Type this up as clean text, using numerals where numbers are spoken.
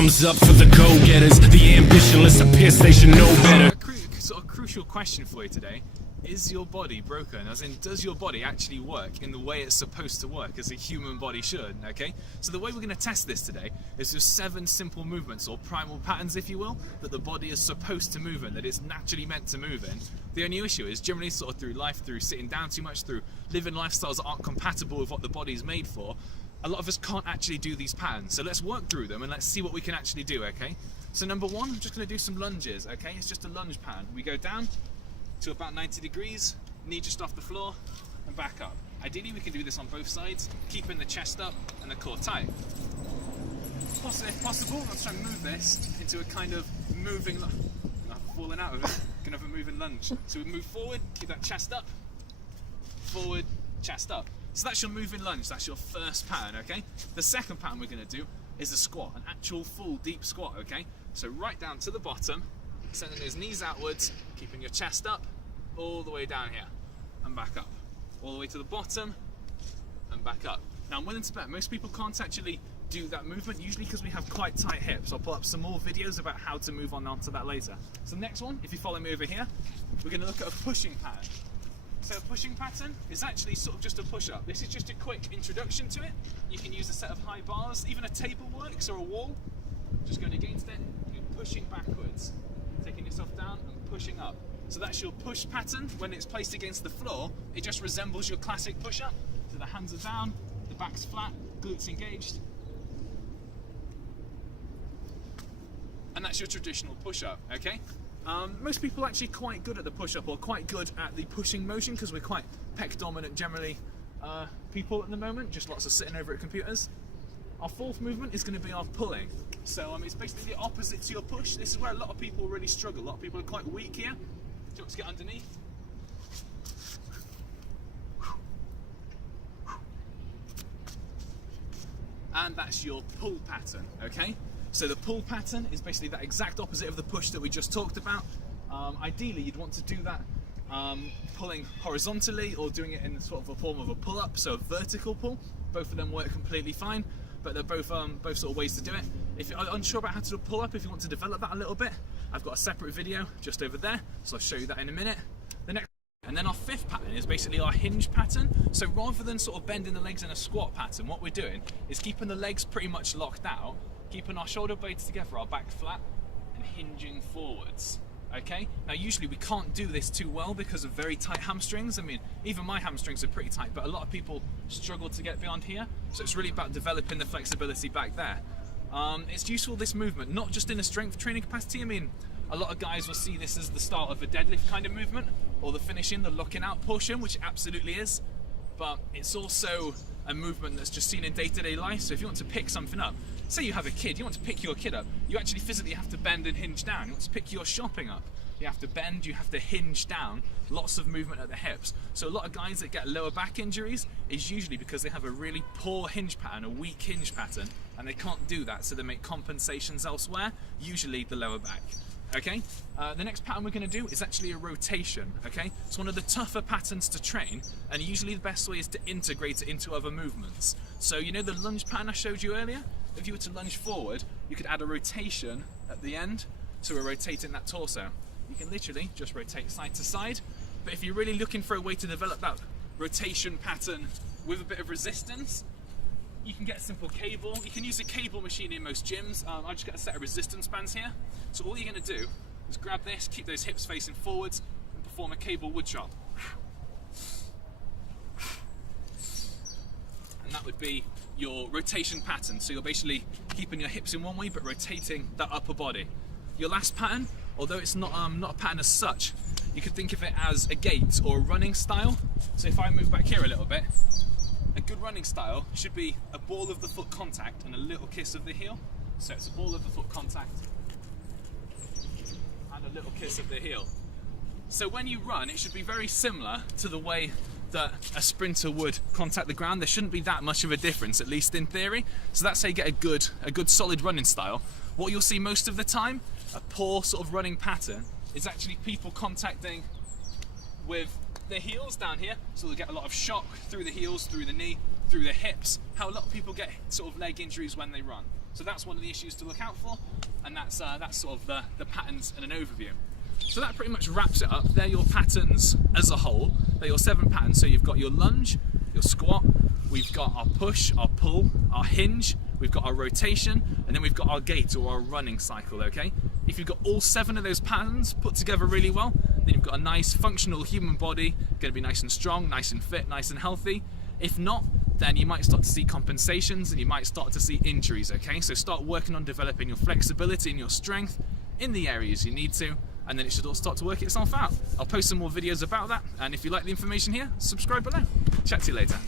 Thumbs up for the go-getters, the ambitionless appear they should know better. Sort of crucial question for you today. Is your body broken? As in, does your body actually work in the way it's supposed to work, as a human body should, okay? So the way we're going to test this today is with 7 simple movements, or primal patterns if you will, that the body is supposed to move in, that it's naturally meant to move in. The only issue is generally sort of through life, through sitting down too much, through living lifestyles that aren't compatible with what the body's made for, a lot of us can't actually do these patterns. So let's work through them and let's see what we can actually do, okay? So number 1, I'm just going to do some lunges, okay? It's just a lunge pattern. We go down to about 90 degrees, knee just off the floor, and back up. Ideally, we can do this on both sides, keeping the chest up and the core tight. If possible, let's try and move this into a kind of moving, not falling out of it, kind of a moving lunge. So we move forward, keep that chest up, forward, chest up. So that's your moving lunge, that's your first pattern, okay? The second pattern we're gonna do is a squat, an actual full deep squat, okay? So right down to the bottom, sending those knees outwards, keeping your chest up, all the way down here, and back up. All the way to the bottom, and back up. Now I'm willing to bet most people can't actually do that movement, usually because we have quite tight hips. I'll pull up some more videos about how to move onto that later. So the next one, if you follow me over here, we're gonna look at a pushing pattern. So a pushing pattern is actually sort of just a push-up. This is just a quick introduction to it. You can use a set of high bars, even a table works, or a wall. Just going against it, you're pushing backwards, taking yourself down and pushing up. So that's your push pattern. When it's placed against the floor, it just resembles your classic push-up. So the hands are down, the back's flat, glutes engaged. And that's your traditional push-up, okay? Most people are actually quite good at the push-up, or quite good at the pushing motion, because we're quite pec dominant generally people at the moment, just lots of sitting over at computers. Our fourth movement is going to be our pulling. So it's basically the opposite to your push. This is where a lot of people really struggle. A lot of people are quite weak here. So let's get underneath. And that's your pull pattern, okay? So the pull pattern is basically that exact opposite of the push that we just talked about. Ideally, you'd want to do that pulling horizontally, or doing it in sort of a form of a pull-up, so a vertical pull. Both of them work completely fine, but they're both sort of ways to do it. If you're unsure about how to do a pull-up, if you want to develop that a little bit, I've got a separate video just over there, so I'll show you that in a minute. And then our fifth pattern is basically our hinge pattern. So rather than sort of bending the legs in a squat pattern, what we're doing is keeping the legs pretty much locked out, keeping our shoulder blades together, our back flat, and hinging forwards. Okay? Now usually we can't do this too well because of very tight hamstrings. I mean, even my hamstrings are pretty tight, but a lot of people struggle to get beyond here. So it's really about developing the flexibility back there. It's useful, this movement, not just in a strength training capacity. I mean, a lot of guys will see this as the start of a deadlift kind of movement, or the finishing, the locking out portion, which it absolutely is. But it's also a movement that's just seen in day-to-day life. So if you want to pick something up, say you have a kid, you want to pick your kid up, you actually physically have to bend and hinge down. You want to pick your shopping up, you have to bend, you have to hinge down, lots of movement at the hips. So a lot of guys that get lower back injuries is usually because they have a really poor hinge pattern, a weak hinge pattern, and they can't do that, so they make compensations elsewhere, usually the lower back. Okay, the next pattern we're going to do is actually a rotation. Okay, it's one of the tougher patterns to train, and usually the best way is to integrate it into other movements. So you know the lunge pattern I showed you earlier? If you were to lunge forward, you could add a rotation at the end, so we're rotating that torso. You can literally just rotate side to side, but if you're really looking for a way to develop that rotation pattern with a bit of resistance, you can get a simple cable. You can use a cable machine in most gyms. I just got a set of resistance bands here. So all you're going to do is grab this, keep those hips facing forwards, and perform a cable wood chop. And that would be your rotation pattern. So you're basically keeping your hips in one way, but rotating that upper body. Your last pattern, although it's not a pattern as such, you could think of it as a gait or a running style. So if I move back here a little bit, a good running style should be a ball of the foot contact and a little kiss of the heel. So it's a ball of the foot contact and a little kiss of the heel. So when you run, it should be very similar to the way that a sprinter would contact the ground. There shouldn't be that much of a difference, at least in theory. So that's how you get a good solid running style. What you'll see most of the time, a poor sort of running pattern, is actually people contacting with the heels down here, so they'll get a lot of shock through the heels, through the knee, through the hips. How a lot of people get sort of leg injuries when they run. So that's one of the issues to look out for, and that's sort of the patterns and an overview. So that pretty much wraps it up. They're your patterns as a whole. They're your 7 patterns. So you've got your lunge, your squat, we've got our push, our pull, our hinge, we've got our rotation, and then we've got our gait or our running cycle, okay? If you've got all 7 of those patterns put together really well, then you've got a nice functional human body, gonna be nice and strong, nice and fit, nice and healthy. If not, then you might start to see compensations and you might start to see injuries, okay? So start working on developing your flexibility and your strength in the areas you need to, and then it should all start to work itself out. I'll post some more videos about that, and if you like the information here, subscribe below. Chat to you later.